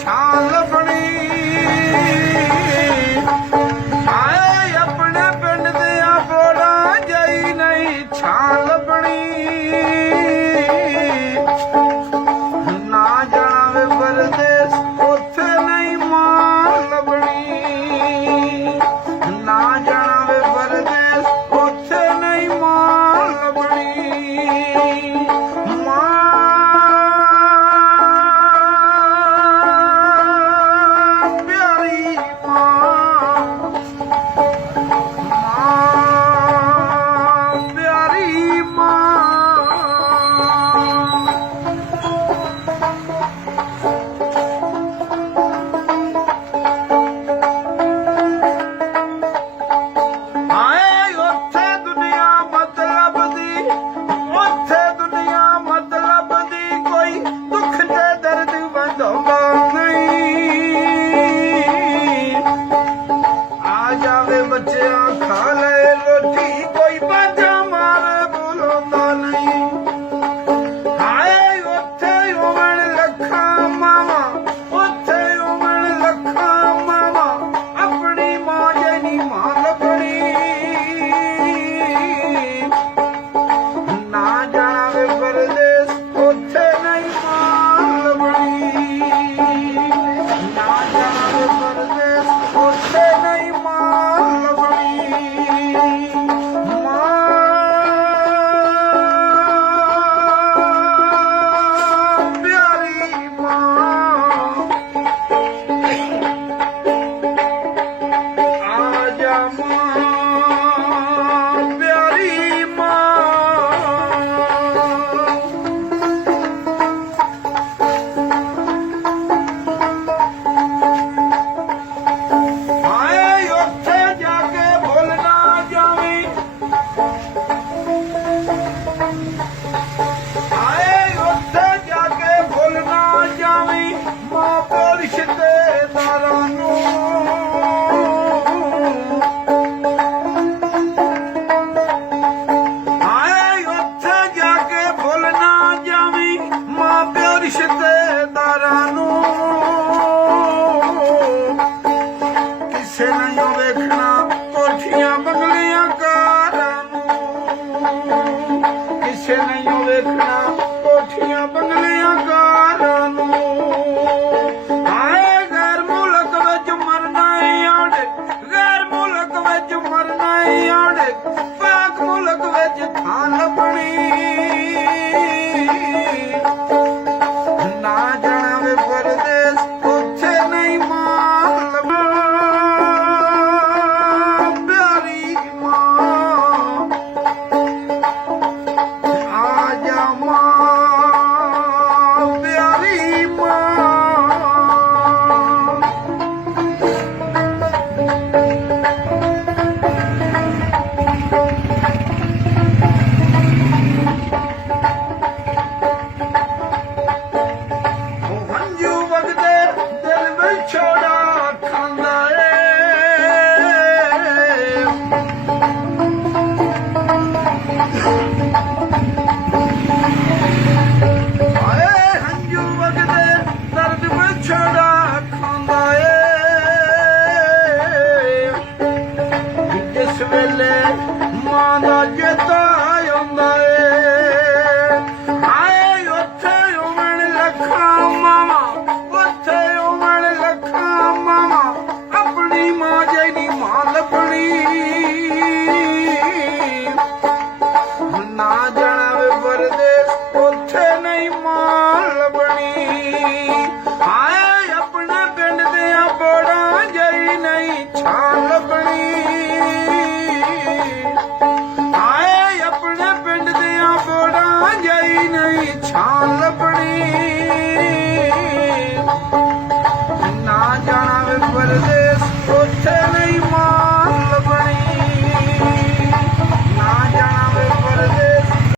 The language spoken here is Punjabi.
ਛਾਂ ਲੱਭਣੀ। ਆਏ ਆਪਣੇ ਪਿੰਡ ਦੀਆਂ ਬੋੜਾਂ ਜਈ ਨਹੀਂ ਛਾਂ ਲੱਭਣੀ। ਨਾ ਜਾਣਾ ਵੇ ਪਰਦੇਸ ਉੱਥੇ ਨਹੀਂ ਮਾਂ ਲੱਭਣੀ। ਨਾ ਜਾਣਾ ਵੇ ਪਰਦੇਸ ਉੱਥੇ ਨਹੀਂ ਮਾਂ ਲੱਭਣੀ। ਬੱਚਿਆਂ ਖਾ ਲੈ ਰੋਟੀ ਕੋਈ ਬਾਜਾ ਮਾਰ ਬੁਲਾਉਂਦਾ ਨਹੀਂ। ਹਾਏ ਉੱਥੇ ਹੋਵਣ ਲੱਖਾਂ ਮਾਵਾਂ, ਉੱਥੇ ਹੋਵਣ ਲੱਖਾਂ ਮਾਵਾਂ, ਆਪਣੀ ਮਾਂ ਜਿਹੀ ਮਾਂ ਲੱਭਣੀ। ਨਾ ਜਾਣਾ ਵੇ ਪਰਦੇਸ ਉੱਥੇ ਨਹੀਂ ਮਾਂ ਲੱਭਣੀ। ਨਾ ਜਾਣਾ ਵੇ ਪਰਦੇਸ ਉੱਥੇ ਨਹੀਂ ਮਾਂ ਰਿਸ਼ਤੇਦਾਰਾਂ ਨੂੰ ਕਿਸੇ ਨਹੀਂ ਵੇਖਣਾ ਕੋਠੀਆਂ ਬੰਗਲੀਆਂ ਕਾਰਾਂ ਨੂੰ। ਕਿਸੇ ਨਹੀਂ ਵੇਖਣਾ ਕੋਠੀਆਂ ਬੰਗਲੀਆਂ ਕਾਰਾਂ ਨੂੰ। ਆਏ ਗੈਰ ਮੁਲਕ ਵਿੱਚ ਮਰਨਾ ਆੜੇ, ਗੈਰ ਮੁਲਕ ਵਿੱਚ ਮਰਨਾ ਆੜੇ, ਪਾਕ ਮੁਲਕ ਵਿੱਚ ਥਾਂ ਲੱਭਣੀ। ਨਾ ਜਾਣਾ ਵੇ ਪਰਦੇਸ ਉੱਥੇ ਨਹੀਂ ਮਾਂ ਲੱਭਣੀ। ਪਿਆਰੀ ਮਾਂ ਆ ਜਾ ਮਾਂ, ਪਿਆਰੀ ਮਾਂ। ਛੋੜਾ ਖਾਂਦਾ ਏ ਆਏ ਹੰਝੂ ਵਗਦੇ ਦਰਦ ਵਿੱਚ ਛੋੜਾ ਖਾਂਦਾ ਏ। ਜਿਸ ਵੇਲੇ ਮਾਂ ਦਾ ਚੇਤਾ ਆਉਂਦਾ ਏ। ਆਏ ਉੱਥੇ ਹੋਵਣ ਲੱਖਾਂ ਮਾਵਾਂ, ਉੱਥੇ ਆਪਣੀ ਮਾਂ ਜਿਹੀ ਮਾਂ ਲੱਭਣੀ। ਨਾ ਜਾਣਾ ਵੇ ਪਰਦੇਸ ਉੱਥੇ ਨਹੀਂ ਮਾਂ ਲੱਭਣੀ। ਹਾਏ ਆਪਣੇ ਪਿੰਡ ਦੀਆਂ ਬੋੜਾਂ ਜਿਹੀ ਨਹੀਂ ਛਾਂ ਲੱਭਣੀ।